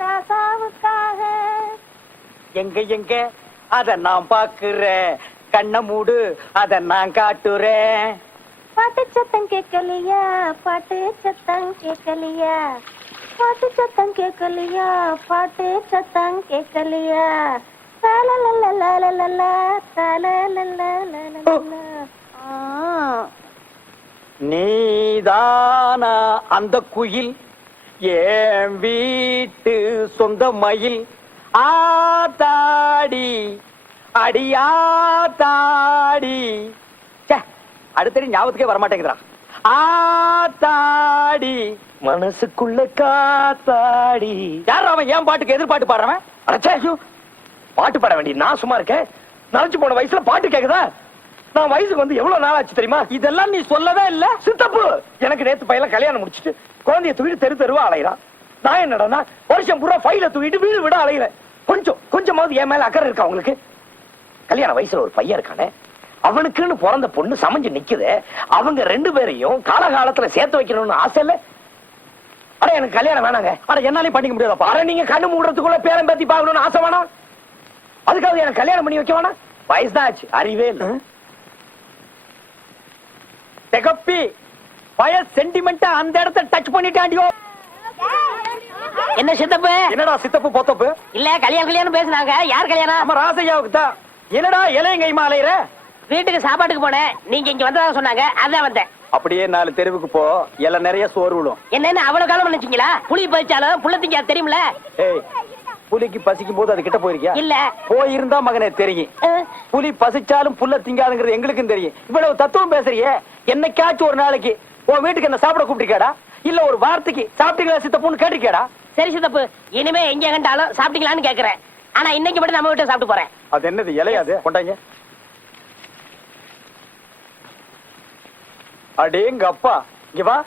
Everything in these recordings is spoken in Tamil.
ராசாவுக்காக. எங்க எங்க அத நான் பாக்குறேன், கண்ண மூடு அத நான் காட்டுறேன். பாட்டு சத்தம் கேட்கலையா, பாட்டு சத்தம் கேட்கலையா, பாட்டு சத்தம் கேட்கலையா, பாட்டு சத்தம் கேட்கலையா. நீதானா அந்த குயில், என் வீட்டு சொந்த மயில். ஆத்தாடி அடியாத்தாடி, அடுத்தடி ஞாபகத்துக்கே வரமாட்டேங்குதுடா. ஆத்தாடி மனசுக்குள்ள காத்தாடி. யார் அவன் ஏன் பாட்டுக்கு எதிர்பாட்டு பாடுறவன்? அடச்சே, பாட்டு பாட வேண்டிய நான் சும்மா இருக்கேன். நரைச்சு போன வயசுல பாட்டு கேக்குதா? நான் வயசுக்கு வந்து எவ்வளவு நாள் ஆச்சு தெரியுமா? இதெல்லாம் நீ சொல்லவே இல்ல. சித்தப்பு, எனக்கு நேத்து பையன் கல்யாணம் முடிச்சிட்டு குழந்தைய தூக்கிட்டு தெரு தெருவா அலையிறான். நான் என்னடா வருஷம் பூரா ஃபைல தூக்கிட்டு வீடு விட அலையிறேன். கொஞ்சமாவது என் மேல அக்கறை இருக்கா உங்களுக்கு? கல்யாண வயசுல ஒரு பையன் இருக்கானே, அவனுக்குன்னு பிறந்த பொண்ணு சமைஞ்சு நிக்குது. அவங்க ரெண்டு பேரையும் காலகாலத்துல சேர்த்து வைக்கணும்னு ஆசை இல்ல? அட எனக்கு கல்யாணம் வேணாங்க. அட என்னாலே பண்ணிக்க முடியாதப்பா. அட நீங்க கண்ணு மூடுறதுக்குள்ள பேரம் பேத்தி பாக்கணும்னு ஆசை வேணாம்? அதுக்காக எனக்கு கல்யாணம் பண்ணி வைக்க வேணாம்? வயசுதான் ஆச்சு, அறிவே இல்ல. தெகப்பி பய சென்டிமெண்ட் அந்த இடத்தை டச் பண்ணிட்டாண்டியோ. என்ன சித்தப்பு? என்னடா சித்தப்பு பொத்தப்பு? இல்ல கல்யாணம் பேசுனாங்க. யார் கல்யாணம்? நம்ம ராசையாவுக்கு தான். என்னடா இலையங்கைமா அலையிற? வீட்டுக்கு சாப்பாட்டுக்கு போனேன், நீங்க இங்க வந்ததாக சொன்னாங்க, அதான் வந்தேன். அப்படியே 4 தெருவுக்கு போ, இலை நிறைய சோறு விடும். என்னன்னு அவ்வளவு காலம் நினைச்சீங்களா? புளி பறிச்சாலும் புள்ள திங்க தெரியுமில. ஏய், புலிக்கு பசிக்கும் போது அது கிட்ட போயிருக்கியா? இல்ல. போயிருந்தா மகனே தெரியும். புலி பசிச்சாலும் புல்ல திங்காதுங்கிறது எங்களுக்கும் தெரியும். இவ்வளவு தத்துவம் பேசுறியே, என்னைக்காச்சும் ஒரு நாளைக்கு உன் வீட்டுக்கு என்ன சாப்பிட கூப்பிட்டிருக்காடா? இல்ல ஒரு வார்த்தைக்கு சாப்பிட்டீங்களா சித்தப்புன்னு கேட்டிருக்கேடா? சரி சித்தப்பு, இனிமே எங்க கண்டாலும் சாப்பிட்டீங்களான்னு கேக்குறேன். ஆனா இன்னைக்கு மட்டும் நம்ம வீட்டை சாப்பிட்டு போறேன். அது என்னது இலையாது? கொண்டாங்க. அடேங்க அப்பா, இங்க வா.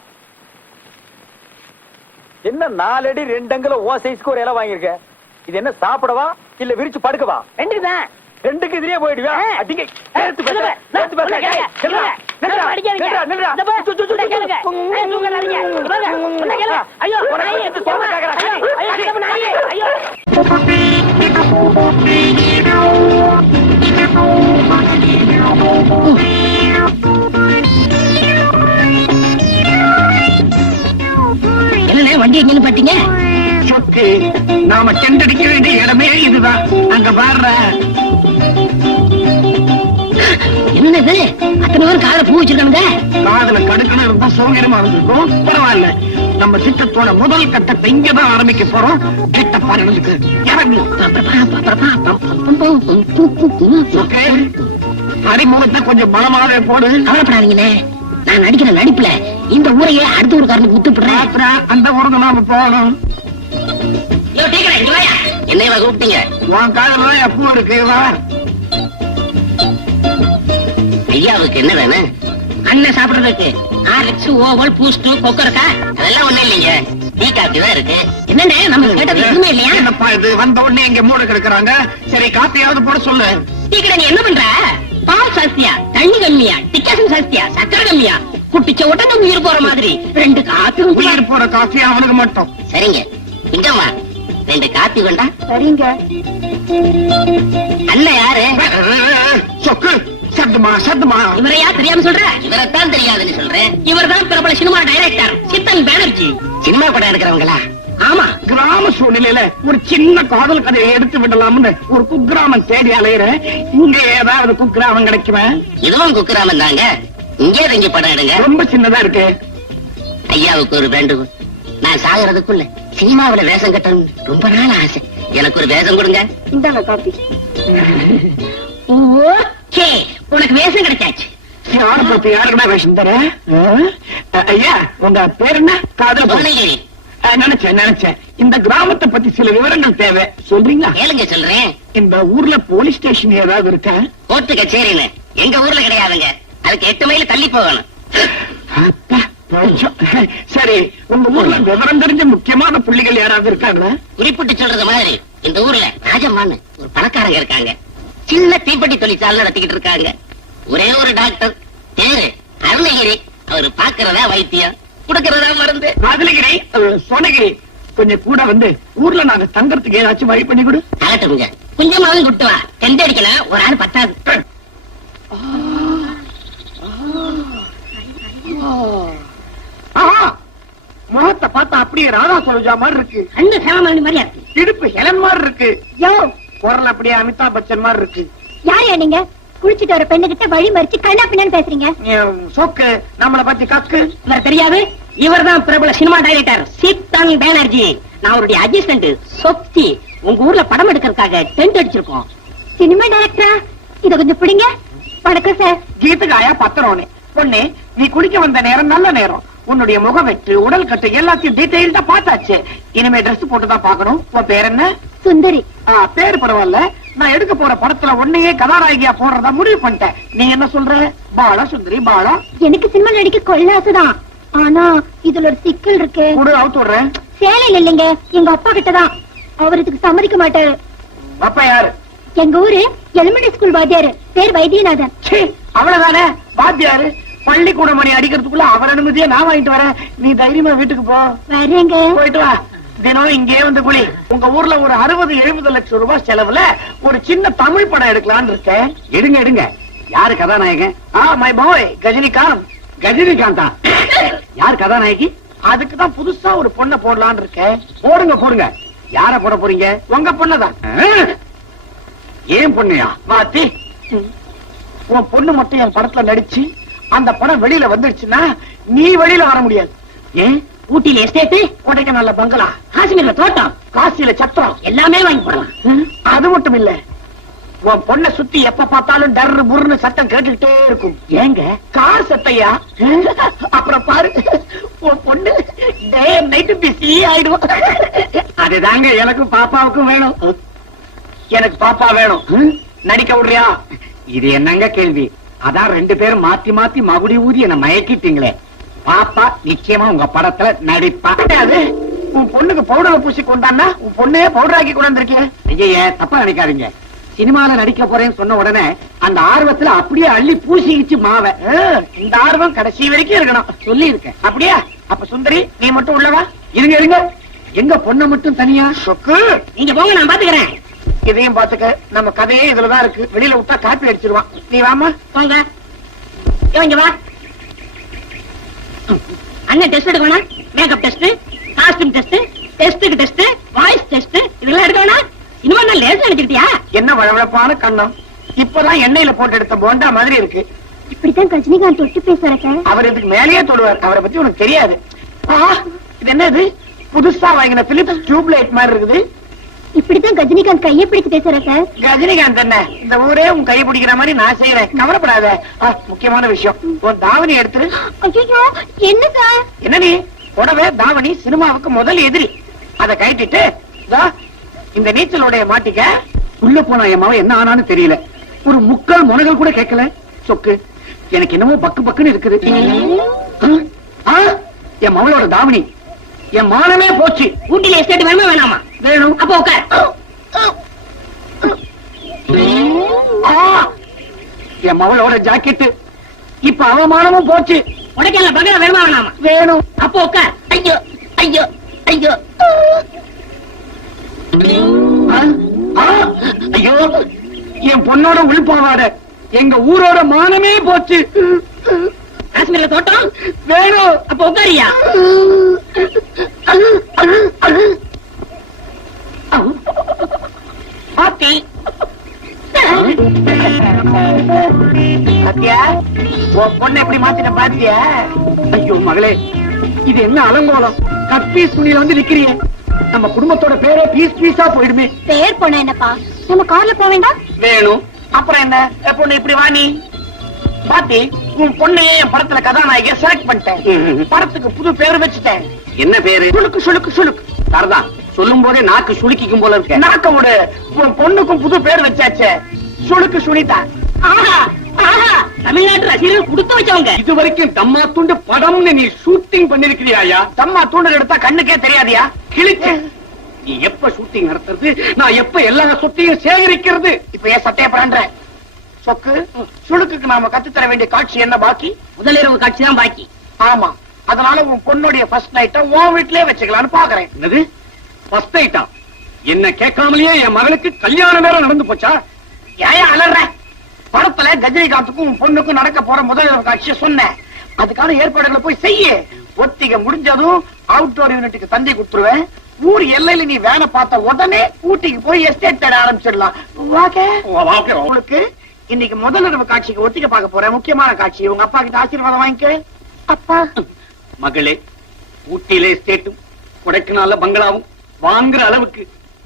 என்ன 4 அடி 2 அங்குலம் ஓ சைஸ்க்கு ஒரு இலை வாங்கியிருக்க? இது என்ன சாப்பிடவா இல்ல விரிச்சு படுக்கவா? ரெண்டுதான். ரெண்டுக்கு இதுலயே போயிடுவா. அடிங்க, சேர்த்து பேச. சேர்த்து பேச. நில்றா, நில்றா, நில்றா, நில்றா. ஐயோ, என்ன வண்டி எங்க பாத்தீங்க? சொத்து நாம சென்றடிக்க வேண்டிய இடமே இதுதான். அங்க பாடுற என்னது அத்தனை பேர் காலை பூ வச்சிருக்காங்க. காதல கடுக்கணும் இருந்தா சௌகரியமா இருந்திருக்கும். பரவாயில்ல, நம்ம திட்டத்தோட முதல் கட்டத்தை இங்கதான் ஆரம்பிக்க போறோம். கிட்ட பாருங்களுக்கு இறங்கு. அறிமுகத்தை கொஞ்சம் பலமாவே போடு. கவலைப்படாதீங்கண்ணே, நான் நடிக்கிற நடிப்புல இந்த ஊரையே அடுத்த ஒரு காரணம் வித்துப்படுறேன். அந்த ஊருக்கு நாம போகணும். என்ன கூப்பிட்டீங்க? உன் காதல எப்போ இருக்கு? ஐயாவுக்கு என்ன வேணும்? அண்ணன் சாப்பிடுறதுக்கு ஹார்லிக்ஸ், ஓவல், பூஸ்ட், கொக்கரக்கா அதெல்லாம் ஒண்ணும் இல்லைங்க. டீ காபி தான் இருக்கு. என்னண்ணே நம்ம கேட்டது எதுவுமே இல்லையா? என்னப்பா இது, வந்த உடனே இங்க மூட கிடக்குறாங்க. சரி, காப்பியாவது போட சொல்லு. டீ கடை நீ என்ன பண்ற? பால் சாஸ்தியா, தண்ணி கம்மியா, டிக்காசன் சாஸ்தியா, சக்கரை கம்மியா, குட்டிச்ச உடனே உயிர் போற மாதிரி 2 காப்பி. உயிர் போற காஃபி அவனுக்கு மட்டும். சரிங்க, இங்கம்மா 2 காப்பி கொண்டா. சரிங்க. அண்ணன் யாரு? சொக்கு, சத்துமா சத்துமா. இவரையா தெரியாம சொல்ற? இவரைத்தான் தெரியாதுன்னு சொல்றேன். இவர் தான் பிரபல சினிமா டைரக்டர் சித்தன் பானர்ஜி. சினிமா படம் எடுக்கிறவங்களா? ஆமா. கிராம சூழ்நிலையில ஒரு சின்ன காதல் கதையை எடுத்து விடலாம்னு ஒரு குக்கிராமம் தேடி அலையிற. இங்க ஏதாவது குக்கிராமம் கிடைக்குமா? இதுவும் குக்கிராமம் தாங்க. இங்கே தங்கி படம் எடுங்க. ரொம்ப சின்னதா இருக்கு. ஐயாவுக்கு ஒரு வேண்டுகோள். நான் சாகிறதுக்குள்ள சினிமாவில வேஷம் கட்டணும் ரொம்ப நாள் ஆசை. எனக்கு ஒரு வேஷம் கொடுங்க. இந்தாங்க காப்பி. ஓகே, உனக்கு வேஷம் கிடைச்சாச்சு. யார பார்த்து யாருக்கடா வேஷம் தர? ஐயா, உங்க பேர் என்ன? காதல் புவனகிரி. நினைச்சேன். இந்த கிராமத்தை பத்தி சில விவரங்கள் தேவை, சொல்றீங்களா? கேளுங்க சொல்றேன். இந்த ஊர்ல போலீஸ் ஸ்டேஷன் ஏதாவது இருக்கா? கோர்ட்டு கச்சேரின்னு எங்க ஊர்ல கிடையாதுங்க. அதுக்கு 8 மைல் தள்ளி போகணும். சரி, உங்க ஊர்ல விவரம் தெரிஞ்ச முக்கியமான புள்ளிகள் யாராவது இருக்காங்களா? குறிப்பிட்டு சொல்றது மாதிரி இந்த ஊர்ல ராஜம்மான்னு ஒரு பணக்காரங்க இருக்காங்க. சின்ன தீப்பெட்டி தொழிற்சாலை நடத்திக்கிட்டு இருக்காங்க. ஒரே ஒரு டாக்டர் பேரு அருணகிரி. அவரு பாக்குறதா வைத்தியம். குடுக்கறதா மருந்து. ராஜலகிரி சோனகிரி கொஞ்சம் கூட வந்து ஊர்ல நாங்க தங்கறதுக்கு ஏதாச்சும் வழி பண்ணி கொடு. ஆகட்டுங்க, கொஞ்சமாவது குட்டு வா. டென்ட் அடிக்கலாம், ஒரு ஆள் பத்தாது. முகத்தை பார்த்தா அப்படியே ராதா சரோஜா மாதிரி இருக்கு. கண்ணு சேவமணி மாதிரியா இருக்கு. இடுப்பு ஹெலன் மாதிரி இருக்கு. குரல் அப்படியே அமிதாப் பச்சன் மாதிரி இருக்கு. யார் நீங்க குளிச்சுட்டு வர பெண்ணு கிட்ட வழி மறிச்சு கண்ணா பின்னான்னு பேசுறீங்க? சோக்கு நம்மள பத்தி கக்கு. இவர் தெரியாது? இவர்தான் பிரபல சினிமா டைரக்டர் சீதாங் பானர்ஜி. நான் அவருடைய அசிஸ்டன்ட் சொப்தி. உங்க ஊர்ல படம் எடுக்கிறதுக்காக டென்ட் அடிச்சிருக்கோம். சினிமா டைரக்டரா? இத கொஞ்சம் பிடிங்க. வணக்கம் சார். கீத்துக்காயா பத்திரோனே பொண்ணே, நீ குளிக்க வந்த நேரம் நல்ல நேரம். உன்னுடைய முகவெட்டு உடல் கட்டு எல்லாத்தையும் டீடைல்டா பார்த்தாச்சு. இனிமே ட்ரெஸ் போட்டுதான் பாக்கணும். உன் பேர் என்ன? சுந்தரி. பேர் பரவாயில்ல. நான் எடுக்க போற படத்துல உன்னையே கதாநாயகியா போடுறதா முடிவு பண்ணிட்டேன். நீ என்ன சொல்ற? பாலா சுந்தரி பாலா. எனக்கு சினிமா நடிக்க கொள்ள ஆசைதான். ஆனா இதுல ஒரு சிக்கல் இருக்கு. கூட அவுத்து விடுறேன். சேலையில இல்லைங்க, எங்க அப்பா கிட்டதான். அவர் இதுக்கு சம்மதிக்க மாட்டாரு. அப்பா யாரு? எங்க ஊரு எலிமெண்டரி ஸ்கூல் வாத்தியாரு, பேர் வைத்தியநாதன். அவ்வளவுதானே வாத்தியாரு. பள்ளிக்கூட மணி அடிக்கிறதுக்குள்ள அவர் அனுமதியை நான் வாங்கிட்டு வரேன். நீ தைரியமா வீட்டுக்கு போ. வரேங்க. போயிட்டு வா. தினம் இங்கே வந்து குளி. உங்க ஊர்ல ஒரு 60-70 லட்சம் ரூபாய் செலவுல ஒரு சின்ன தமிழ் படம் எடுக்கலான்னு இருக்கேன். எடுங்க எடுங்க. யாரு கதாநாயகன்? My boy Gajinikanth. கஜினிகாந்தா? யார் கதாநாயகி? அதுக்குதான் புதுசா ஒரு பொண்ணை போடலான்னு இருக்கேன். போடுங்க போடுங்க. யார போட போறீங்க? உங்க பொண்ணதான். ஏன் பொண்ணையா? மாத்தி உன் பொண்ணு மட்டும் என் படத்துல நடிச்சு அந்த படம் வெளியில வந்துடுச்சுன்னா நீ வெளியில வர முடியாது. ஏன்? ஊட்டியில எஸ்டேட், கொடைக்கானல்ல பங்களா, காஷ்மீர்ல தோட்டம், காசியில சத்திரம் எல்லாமே வாங்கி போடலாம். அது மட்டும் இல்ல, உன் பொண்ணை சுத்தி எப்ப பார்த்தாலும் டர்ரு புர்னு சத்தம் கேட்டுக்கிட்டே இருக்கும். ஏங்க? கார் சத்தையா? அப்புறம் பாரு, உன் பொண்ணு டே நைட்டு பிஸி ஆயிடும். அதுதாங்க எனக்கும் பாப்பாவுக்கும் வேணும். எனக்கு பாப்பா வேணும். நடிக்க விடுறியா? இது என்னங்க கேள்வி? அதான் 2 பேரும் மாத்தி மாத்தி மகுடி ஊதி என்ன மயக்கிட்டீங்களே. பாப்பா நிச்சயமா உங்க படத்துல நடிப்பா. உன் பொண்ணுக்கு பவுடரை பூசி கொண்டான்னா உன் பொண்ணே பவுடர் ஆக்கி கொண்டு வந்திருக்கீங்க. ஐயா தப்பா நினைக்காதீங்க. சினிமால நடிக்க போறேன்னு சொன்ன உடனே அந்த ஆர்வத்துல அப்படியே அள்ளி பூசிக்கிச்சு மாவ. இந்த ஆர்வம் கடைசி வரைக்கும் இருக்கணும் சொல்லி இருக்கேன். அப்படியா? அப்ப சுந்தரி நீ மட்டும் உள்ளவா. இருங்க இருங்க. எங்க பொண்ணை மட்டும் தனியா? சொக்கு நீங்க போங்க, நான் பாத்துக்கிறேன். இதையும் பாத்துக்க. நம்ம கதையே இதுலதான் இருக்கு. வெளியில விட்டா காப்பி அடிச்சிருவான். நீ வாமா. போங்க. இங்க வா. அண்ணன் டெஸ்ட் எடுக்க வேணா? மேக்கப் டெஸ்ட், காஸ்டியூம் டெஸ்ட், டெஸ்டுக்கு டெஸ்ட், வாய்ஸ் டெஸ்ட், இதெல்லாம் எடுக்க வேணா? இன்னும் நான் லேசா எடுத்துக்கிட்டியா? என்ன வளவளப்பான கண்ணம். இப்பதான் எண்ணெயில போட்டு எடுத்த போண்டா மாதிரி இருக்கு. இப்படித்தான் ரஜினிகாந்த் தொட்டு பேசுறாரு. அவர் இதுக்கு மேலேயே தொடுவார். அவரை பத்தி உனக்கு தெரியாது. இது என்னது? புதுசா வாங்கின பிலிப்ஸ் டியூப் லைட் மாதிரி இருக்குது. இப்படித்தான் ரஜினிகாந்த் கையை பிடிச்சு பேசுறாரு. ரஜினிகாந்த் என்ன, இந்த ஊரே உன் கை பிடிக்கிற மாதிரி நான் செய்யறேன். கவலைப்படாத. முக்கியமான விஷயம், உன் தாவணி எடுத்துரு. ஐயோ என்ன சார்? என்ன நீ? புடவை தாவணி சினிமாவுக்கு முதல் எதிரி. அதை கைட்டிட்டு இந்த நீச்சலோடைய மாட்டிக்க. உள்ள போனா என் மாவ என்ன ஆனான்னு தெரியல. ஒரு முக்கால் முனைகள் கூட கேட்கல. சொக்கு எனக்கு என்னமோ பக்கு பக்குன்னு இருக்குது. என் மகளோட தாவணி, என் மானமே போச்சு. ஊட்டியில எஸ்டேட் வேணுமா வேணாமா? வேணும். அப்போ உட்கார். என் மகளோட ஜாக்கெட்டு, இப்ப அவமானமும் போச்சு. உடைக்கல பகல வேணுமா வேணாமா? வேணும். அப்போ உட்கார். ஐயோ ஐயோ ஐயோ ஐயோ, என் பொண்ணோட உள்பாவாட, எங்க ஊரோட மானமே போச்சு. காஷ்மீர்ல தோட்டம் வேணும். அப்போ உட்காரியா? பாத்தி பாத்தியா, உன் பொண்ணு எப்படி மாத்தின பாத்தியா? ஐயோ மகளே, இது என்ன அலங்கோலம்? கட்பீஸ் துணியில வந்து நிக்கிறியே. நம்ம குடும்பத்தோட பேரே பீஸ் பீஸா போயிடுமே. பேர் போன என்னப்பா, நம்ம கார்ல போக வேண்டாம்? வேணும். அப்புறம் என்ன? பொண்ணு இப்படி வாணி பாத்தி, உன் பொண்ணையே என் படத்துல கதாநாயகிய செலக்ட் பண்ணிட்டேன். படத்துக்கு புது பேரு வச்சுட்டேன். என்ன பேரு? சுளுக்கு சுளுக்கு சுளுக்கு. தரதான் சொல்லும் போதே நாக்கு சுளுக்கிக்கும் போல இருக்கு. நாக்க விடு. உன் பொண்ணுக்கும் புது பேர் வச்சாச்சு, சுளுக்கு சுனிதா. ஆஹா ஆஹா, தமிழ்நாட்டு ரசிகர்கள் கொடுத்து வச்சவங்க. இது வரைக்கும் தம்மா துண்டு படம்னு நீ ஷூட்டிங் பண்ணிருக்கிறியா? தம்மா துண்டு எடுத்தா கண்ணுக்கே தெரியாதியா? கிழிச்சு. நீ எப்ப ஷூட்டிங் நடத்துறது, நான் எப்ப எல்லா சொத்தையும் சேகரிக்கிறது? இப்ப ஏன் சட்டைய பண்ற? சொக்கு, சுளுக்குக்கு நாம கத்துத்தர வேண்டிய காட்சி என்ன பாக்கி? முதலிரவு காட்சி தான் பாக்கி. ஆமா, அதனால உன் பொண்ணுடைய ஃபர்ஸ்ட் நைட்ட உன் வீட்லயே வச்சுக்கலாம்னு பாக்குறேன். என்னது ஃபர்ஸ்ட் நைட்டா? என்ன கேட்காமலேயே என் மகளுக்கு கல்யாணம் வேற நடந்து போச்சா? ஏன் அலற? படத்துல கஜினிகாந்துக்கும் உன் பொண்ணுக்கும் நடக்க போற முதல் காட்சியை சொன்னேன். அதுக்கான ஏற்பாடுகளை போய் செய்ய. ஒத்திகை முடிஞ்சதும் அவுட்டோர் யூனிட்டுக்கு தந்தி கொடுத்துருவேன். ஊர் எல்லையில நீ வேலை பார்த்த உடனே ஊட்டிக்கு போய் எஸ்டேட் தேட ஆரம்பிச்சிடலாம். உங்களுக்கு இன்னைக்கு முதல் இரவு காட்சிக்கு ஒத்திகை பார்க்க போறேன். முக்கியமான காட்சி. உங்க அப்பா கிட்ட ஆசீர்வாதம் வாங்கிக்க. அப்பா மகளே, ஊட்டியில எஸ்டேட்டும் கொடைக்கானல்ல பங்களாவும் வாங்குற அளவுக்கு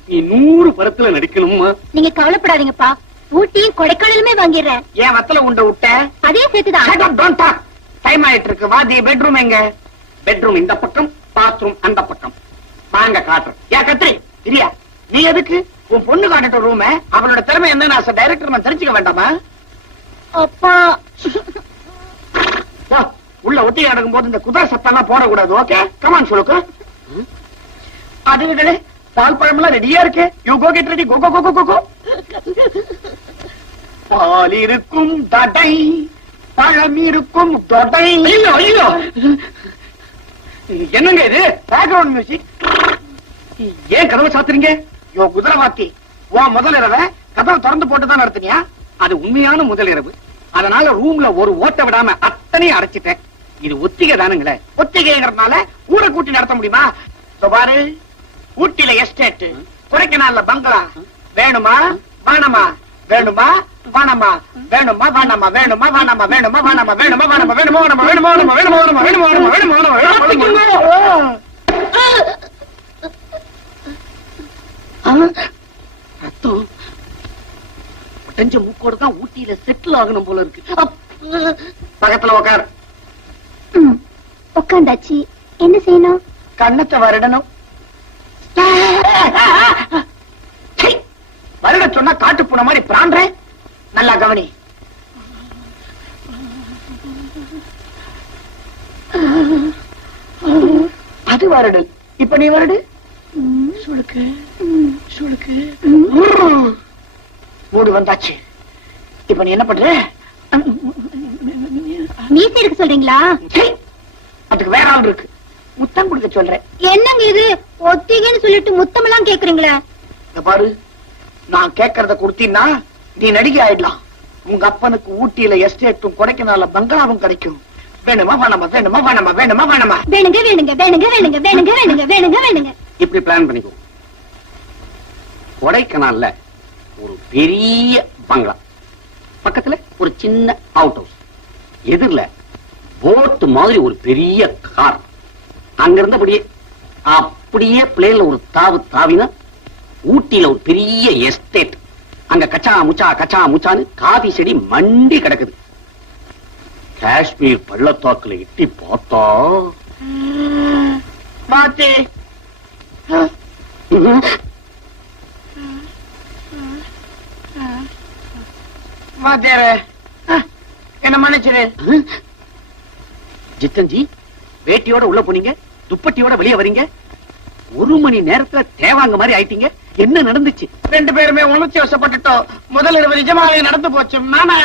நீ 100 படத்துல நடிக்கணுமா? நீங்க கவலைப்படாதீங்கப்பா, ஊட்டியும் கொடைக்கானலுமே வாங்கிடுறேன். ஏன் வத்தல உண்ட விட்ட? அதே சேர்த்துதான். டைம் ஆயிட்டு இருக்கு. வாதி பெட்ரூம் எங்க? பெட்ரூம் இந்த பக்கம், பாத்ரூம் அந்த பக்கம். வாங்க காட்டுறேன். ஏன் கத்திரி இல்லையா? நீ எதுக்கு உன் பொண்ணு காட்டுற ரூம? அவளோட திறமை என்ன டைரக்டர் நான் தெரிஞ்சுக்க வேண்டாமா? அப்பா உள்ள ஒத்திகை நடக்கும் போது இந்த குதிரை சத்தம் எல்லாம் போடக்கூடாது. ஓகே, கமான் சொல்லுக்கு. அது பால் பழம் எல்லாம் ரெடியா இருக்கு. You go get ready. Go go go go go. பால் இருக்கும் தடை, பழம் இருக்கும் தொடை. ஐயோ ஐயோ, என்னங்க இது? Background music. ஏன் கதவை சாத்துறீங்க? யோ குதிரவாத்தி, உன் முதல் இரவை கதவை திறந்து போட்டுதான் நடத்தினியா? அது உண்மையான முதல் இரவு. அதனால ரூம்ல ஒரு ஓட்ட விடாம அத்தனையும் அடைச்சிட்டேன். இது ஒத்திகை தானுங்களே. ஒத்திகைங்கிறதுனால ஊரை கூட்டி நடத்த முடியுமா? பாரு, ஊட்டியில எஸ்டேட், கொடைக்கானல்ல பங்களா. வேணுமா வேணாமா? வேணுமா வேணாமா? வேணுமா வேணாமா? வேணுமா வேணாமா? வேணுமா வேணாமா? வேணுமா வேணாமா? வேணுமா வேணாமா? வேணுமா வேணாமா? வேணுமா வேணாமா? வேணுமா வேணாமா? வேணுமா வேணாமா? ரத்தம் உடஞ்ச மூக்கோட தான் ஊட்டியில செட்டில் ஆகணும் போல இருக்கு. பக்கத்துல உட்கார். உட்காந்தாச்சு, என்ன செய்யணும்? கண்ணத்தை வருடணும். வருட சொன்னா காட்டு பூனை மாதிரி பிராண்ட. நல்லா கவனி. அது வருடு. இப்ப நீ வருடு. சுளுக்கு சுளுக்கு. மூடு வந்தாச்சு. இப்ப நீ என்ன பண்ற? மீசை இருக்கு சொல்றீங்களா? அதுக்கு வேற ஆள் இருக்கு. முத்தம் கொடுக்க சொல்றேன். என்னங்க இது, ஒத்திகைன்னு சொல்லிட்டு முத்தம் எல்லாம் கேக்குறீங்களே? பாரு, நான் கேட்கறத கொடுத்தீன்னா நீ நடிகை ஆயிடலாம். உங்க அப்பனுக்கு ஊட்டியில எஸ்டேட்டும் கொடைக்கானல்ல பங்களாவும் கிடைக்கும். வேணுமா வேணாமா? வேணுமா வேணாமா? வேணுமா வேணாமா? வேணுங்க வேணுங்க வேணுங்க வேணுங்க வேணுங்க வேணுங்க வேணுங்க வேணுங்க. இப்படி பிளான் பண்ணிக்கோ. கொடைக்கானல்ல ஒரு பெரிய பங்களா, பக்கத்துல ஒரு சின்ன அவுட் ஹவுஸ், எதிரில போட் மாதிரி ஒரு பெரிய கார். அங்க இருந்தபடியே அப்படியே பிளேன்ல ஒரு தாவு தாவினா ஊட்டியில ஒரு பெரிய எஸ்டேட். அங்க கச்சா முச்சான்னு காபி செடி மண்டி கிடக்குது. காஷ்மீர் பள்ளத்தாக்குல எட்டி பார்த்தா மாத்தி மாத்தியார என்ன மன்னிச்சிரு. ஜித்தன்ஜி, வேட்டியோட உள்ள போனீங்க, துப்பட்டியோட வெளியே வரீங்க. 1 மணி நேரத்துல தேவாங்க மாதிரி ஆயிட்டீங்க. என்ன நடந்துச்சு? 2 பேருமே உணர்ச்சி வசப்பட்டுட்டோம். முதல் இரவு நிஜமாவே நடந்து போச்சு. மாமா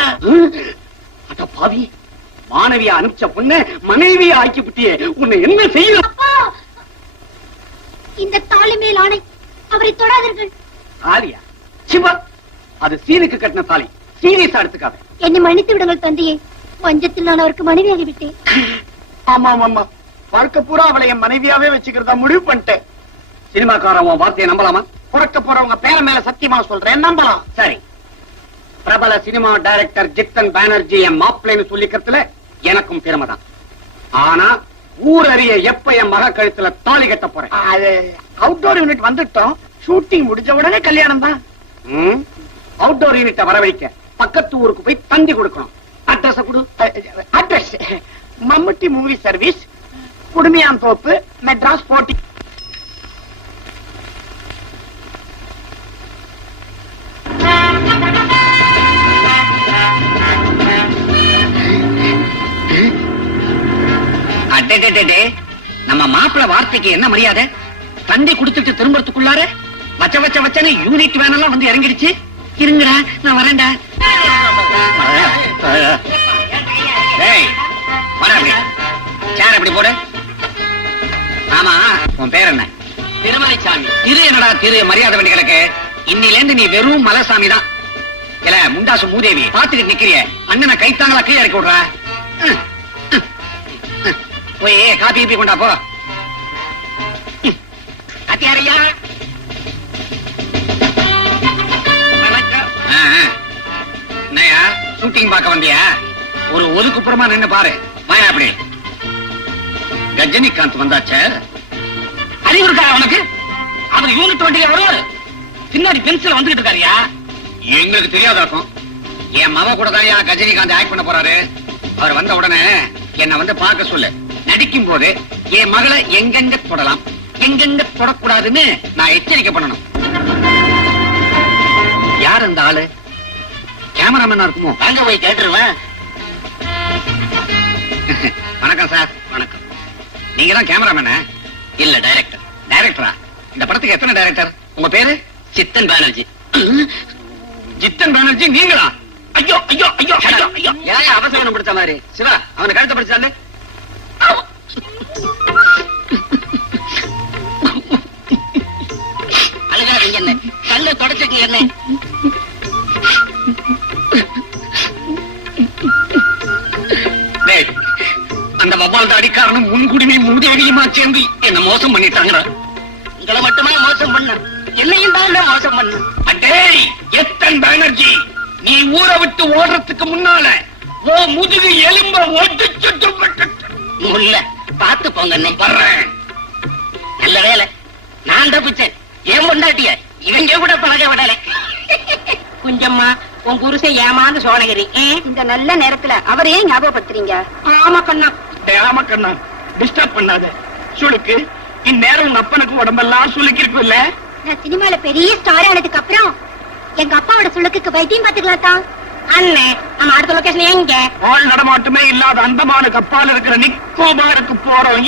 அட பாவி, மாணவியா அனுப்பிச்ச பொண்ணு மனைவியா ஆக்கி விட்டியே. உன்னை என்ன செய்யணும்? இந்த தாலி மேல் ஆணை, அவரை தொடாதீர்கள். தாலியா? சிவா, அது சீனுக்கு கட்டின தாலி. சீரியஸா எடுத்துக்காத. என்னை மன்னித்து விடுங்கள் தந்தையே, வஞ்சத்தில் நான் அவருக்கு மனைவியாகி விட்டேன். ஆமா ஆமா, வாழ்க்கை பூரா அவளை என் மனைவியாவே வச்சுக்கிறதா முடிவு பண்ணிட்டேன். சினிமாக்காரன் உன் வார்த்தையை நம்பலாமா? பிறக்க போறவங்க பேர மேல சத்தியமா சொல்றேன், நம்பலாம். சரி, பிரபல சினிமா டைரக்டர் ஜித்தன் பானர்ஜி என் மாப்பிள்ளைன்னு சொல்லிக்கிறதுல எனக்கும் பெருமைதான். ஆனா ஊர் அறிய எப்ப என் மக கழுத்துல தாலி கட்ட போறேன்? அது அவுட்டோர் யூனிட் வந்துட்டோம். ஷூட்டிங் முடிஞ்ச உடனே கல்யாணம் தான். அவுட்டோர் யூனிட்ட வரவழைக்க பக்கத்து ஊருக்கு போய் தந்தி கொடுக்கணும். அட்ரஸ் கொடு. அட்ரஸ் மம்முட்டி மூவி சர்வீஸ், குடுமியான் தோப்பு, மெட்ராஸ் 40. நம்ம மாப்பிள வார்த்தைக்கு என்ன மரியாதை? தந்தி கொடுத்துட்டு திரும்பறதுக்குள்ளார வச்ச யூனிட் வேனெல்லாம் வந்து இறங்கிடுச்சு. இருங்கடா, நான் வரேன்டா. சேர் அப்படி போடு. ஆமா, உன் பேர் என்ன? திருமலைசாமி. திரு என்னடா திரு? மரியாதை பண்ணி கிடக்கு. இன்னில இருந்து நீ வெறும் மலைசாமி தான். இல்ல முண்டாசு மூதேவி பாத்துக்கிட்டு நிக்கிறிய, அண்ணனை கைத்தாங்களா கீழே இறக்கி விடுற. போய் காப்பி கீப்பி கொண்டா போ. கத்தியாரையா என்னையா ஷூட்டிங் பார்க்க வந்தியா? ஒரு ஒதுக்குப்புறமா நின்னு பாரு. வாயா அப்படி. ரஜினிகாந்த் வந்தாச்ச. அறிவு இருக்கா அவனுக்கு? அவர் யூனிட் வண்டியில வரும். பின்னாடி பென்சில் வந்துகிட்டு இருக்காருயா. எங்களுக்கு தெரியாதாக்கும். என் மக கூட தான் ரஜினிகாந்த் ஆக்ட் பண்ண போறாரு. அவர் வந்த உடனே என்ன வந்து பார்க்க சொல்லு. நடிக்கும் போது என் மகளை எங்கெங்க தொடலாம், எங்கெங்க தொடக்கூடாதுன்னு நான் எச்சரிக்கை பண்ணணும். யார் அந்த ஆளு? கேமராமேனா இருக்குமோ? அங்க போய் கேட்டுருவேன். வணக்கம் சார். வணக்கம். நீங்க தான் கேமராமேனா? இல்ல, டைரக்டர். டைரக்டரா? இந்த படத்துக்கு எத்தனை டைரக்டர்? உங்க பேரு? சித்தன் பானர்ஜி. சித்தன் பானர்ஜி நீங்களா? ஐயோ ஐயோ ஐயோ ஐயோ ஐயோ. ஏன் அவசரம் பிடிச்ச மாதிரி? சிவா, அவனை கழுத்தை பிடிச்சாலே. அழுகாதீங்க என்ன, கல்ல தொடச்சுக்கு என்ன. அந்த வவ்வால் தாடிக்காரனும் முன்குடிமை மூதேவியுமா சேர்ந்து என்ன மோசம் பண்ணிட்டாங்க. உங்களை மட்டுமா மோசம் பண்ண? என்னையும் தான் மோசம் பண்ண. அடேய் எத்தன் பானர்ஜி, நீ ஊரை விட்டு ஓடுறதுக்கு முன்னால ஓ முதுகு எலும்ப ஒடிச்சுட்டு முல்ல பாத்து போங்க. வர்றேன். நல்ல வேலை நான் தப்பிச்சேன். ஏன் பொண்டாட்டிய இவங்க கூட பழக விடல. குஞ்சம்மா, உன் புருஷன் ஏமாந்து சோழகிரி. இந்த நல்ல நேரத்துல அவரையே ஞாபகப்படுத்துறீங்க. ஆமா கண்ணா. ஆமா கண்ணா, டிஸ்டர்ப் பண்ணாத. சுளுக்கு இந்நேரம் உங்க அப்பனுக்கு உடம்பெல்லாம் சுளுக்கி இருக்கும் இல்ல? நான் சினிமால பெரிய ஸ்டார் ஆனதுக்கு அப்புறம் எங்க அப்பாவோட சுளுக்குக்கு வைத்தியம் பாத்துக்கலாம் தான். அண்ணே, நம்ம அடுத்த லொகேஷன் எங்க? ஆள் நடமாட்டமே இல்லாத அந்தமானுக்கு அப்பால் இருக்கிற நிக்கோபாருக்கு போறோம்.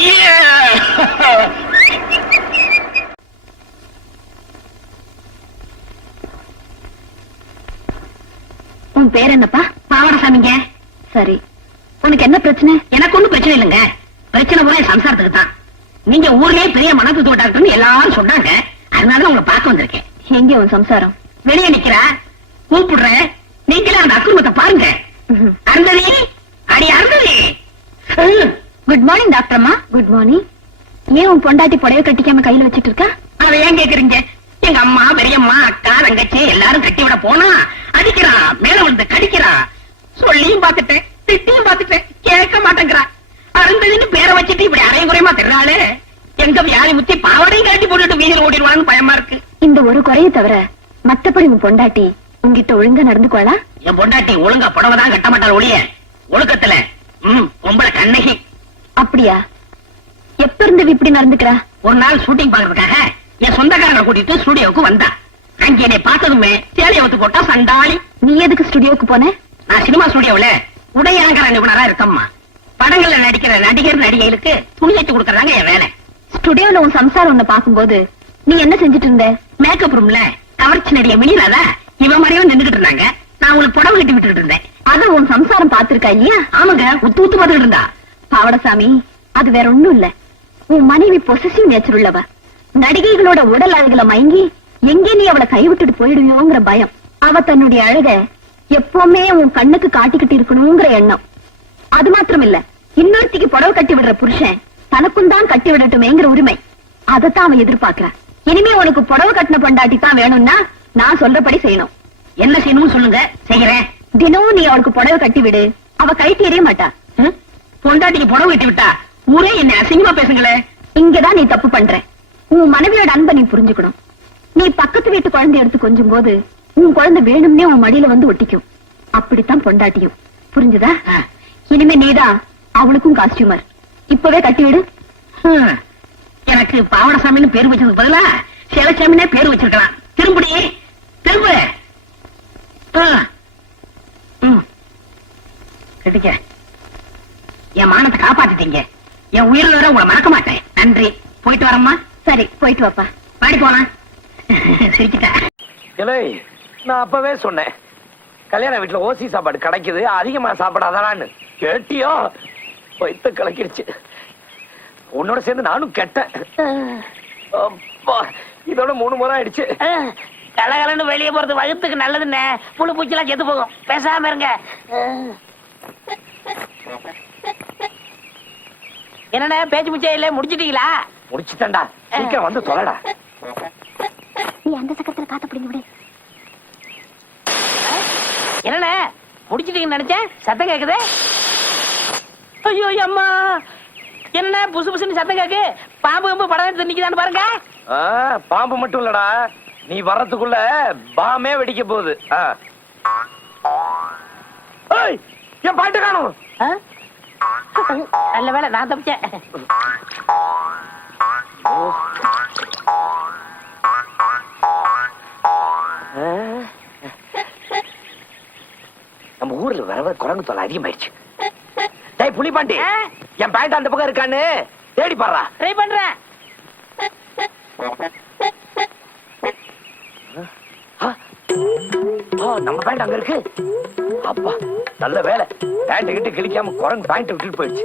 உன் பேர் என்னப்பா? பாவடசாமிங்க. சரி, உனக்கு என்ன பிரச்சனை? எனக்கு ஒண்ணும் பிரச்சனை இல்லைங்க. பிரச்சனை பூரா என் சம்சாரத்துக்கு தான். நீங்க ஊர்லயே பெரிய மனத்து தோட்டாக்குன்னு எல்லாரும் சொன்னாங்க. அதனால உங்களை பார்க்க வந்திருக்கேன். எங்க உன் சம்சாரம்? வெளியே நிக்கிறா, கூப்பிடுறேன். நீங்களே அந்த அக்குறுமத்தை பாருங்க. அருந்ததி, அடி அருந்ததி. குட் மார்னிங் டாக்டர் அம்மா. Good morning. ஏன் உன் பொண்டாட்டி புடவை கட்டிக்காம கையில வச்சிட்டு இருக்கா? அதை ஏன் கேக்குறீங்க? எங்க அம்மா, பெரியம்மா, அக்கா, தங்கச்சி எல்லாரும் கட்டி விட போனா அடிக்கிறான், மேல விழுந்து கடிக்கிறான். சொல்லியும் பாத்துட்டேன், திட்டியும் பாத்துட்டேன், கேட்க மாட்டேங்கிறா. அருந்ததின்னு பேரை வச்சுட்டு இப்படி அரையும் குறையமா தெரியறாளே. எங்க வியாதி முத்தி பாவடையும் கட்டி போட்டுட்டு வீதியில் ஓடிடுவான்னு பயமா இருக்கு. இந்த ஒரு குறையை தவிர மத்தபடி உன் பொண்டாட்டி உங்ககிட்ட ஒழுங்கா நடந்துக்கோளா? என் பொண்டாட்டி ஒழுங்கா புடவைதான் கட்ட மாட்டாள் ஒளிய. ஒழுக்கத்துல பொம்பளை கண்ணகி. அப்படியா? எப்ப இருந்து இப்படி நடந்துக்கிறா? ஒரு நாள் ஷூட்டிங் பாக்குறதுக்காக என் சொந்தக்காரங்களை கூட்டிட்டு ஸ்டுடியோவுக்கு வந்தா. அங்க என்னை பார்த்ததுமே சேலையை ஒத்து போட்டா சண்டாளி. நீ எதுக்கு ஸ்டுடியோவுக்கு போன? நான் சினிமா ஸ்டுடியோவுல உடை அலங்கார நிபுணரா இருக்கம்மா. படங்கள்ல நடிக்கிற நடிகர் நடிகைகளுக்கு துணி வச்சு கொடுக்கறாங்க என் வேலை. ஸ்டுடியோல உன் சம்சாரம் ஒண்ணு பாக்கும்போது நீ என்ன செஞ்சுட்டு இருந்த? மேக்கப் ரூம்ல கவர்ச்சி நடிகை மினிலாதா இவ மாதிரியும் நின்றுகிட்டு இருந்தாங்க. நான் உங்களுக்கு புடவை கட்டி விட்டுட்டு இருந்தேன். அத உன் சம்சாரம் பாத்துருக்கா இல்லையா? ஆமாங்க, உத்து உத்து பார்த்துட்டு இருந்தா. பாவடசாமி, அது வேற ஒண்ணும் இல்ல. உன் மனைவி பொசசிவ் நேச்சர் உள்ளவ. நடிகைகளோட உடல் அழகுல மயங்கி எங்கே நீ அவளை கைவிட்டுட்டு போயிடுவியோங்கிற பயம். அவ தன்னுடைய அழக எப்பவுமே உன் கண்ணுக்கு காட்டிக்கிட்டு இருக்கணுங்கிற எண்ணம். அது மாத்திரம் இல்ல, இன்னொருத்திக்கு புடவை கட்டி விடுற புருஷன் தனக்கும் தான் கட்டி விடட்டுமேங்கிற உரிமை. அதத்தான் அவன் எதிர்பார்க்கிறா. இனிமே உனக்கு புடவை கட்டின பொண்டாட்டி தான் வேணும்னா நான் சொல்றபடி செய்யணும். என்ன செய்யணும்னு சொல்லுங்க, செய்யறேன். தினமும் நீ அவளுக்கு புடவை கட்டி விடு. அவ கைட்டு எறிய மாட்டா. பொண்டாட்டிக்கு புடவை கட்டி விட்டா ஊரே என்ன அசிங்கமா பேசுங்களே. இங்கதான் நீ தப்பு பண்ற. உன் மனைவியோட அன்பை நீ புரிஞ்சுக்கணும். நீ பக்கத்து வீட்டு குழந்தை எடுத்து கொஞ்சம் போது உன் குழந்தை வேணும்னே உன் மடியில வந்து ஒட்டிக்கும். அப்படித்தான் பொண்டாட்டியும். புரிஞ்சுதா? இனிமே நீதான் அவளுக்கும் காஸ்டியூமர். இப்பவே கட்டி விடு. எனக்கு பாவடசாமின்னு பேரு வச்சதுக்கு பதிலா சேலசாமினே பேரு வச்சிருக்கலாம். திரும்படி திரும்ப கட்டிக்க. என் மானத்தை காப்பாத்திட்டீங்க. என் உயிரில் வர உங்களை மறக்க மாட்டேன். நன்றி. போயிட்டு வரம்மா. சரி, போயிட்டு வாப்பா. பாடி போலாம். சிரிக்கிட்ட. நான் அப்பவே சொன்னேன், கல்யாண வீட்டுல ஓசி சாப்பாடு கிடைக்குது, அதிகமா சாப்பிடாதான்னு. கேட்டியோ? வைத்து கலக்கிடுச்சு. உன்னோட சேர்ந்து நானும் கெட்டேன். அப்பா, இதோட 3 முறை ஆயிடுச்சு. கலகலன்னு வெளியே போறது வகுத்துக்கு நல்லதுன்னு புழு பூச்சிலாம் செத்து போகும். பேசாம இருங்க. என்னண்ணே பேச்சு முச்சே இல்ல, முடிச்சிட்டீங்களா? முடிச்சுட்டேன்டா, சீக்கிரம் வந்து தொலைடா. நீ அந்த சக்கரத்துல காத்த பிடிங்க விடு. என்னண்ணே முடிச்சிட்டீங்கன்னு நினைச்சேன், சத்தம் கேக்குது. ஐயோ அம்மா, என்ன புசு புசுன்னு சத்தம் கேக்கு? பாம்பு கம்பு படம் எடுத்து நிக்குதான்னு பாருங்க. பாம்பு மட்டும் இல்லடா, நீ வர்றதுக்குள்ள பாமே வெடிக்க போகுது. ஏய், என் பாட்டு காணும். ஆ? நல்ல வேளை நான் தப்பிச்சேன். நம்ம ஊர்ல வர குரங்கு தொலை அதிகமாயிடுச்சு. டேய் புலிபாண்டி, என் பேண்ட் அந்த பக்கம் இருக்கான்னு தேடி பாடுறா. ட்ரை பண்றேன். நம்ம பேண்ட் அங்க இருக்கு. அப்பா நல்ல வேலை, பேண்ட் கிட்ட கிழிக்காம குரங்கு பேண்ட் விட்டுட்டு போயிடுச்சு.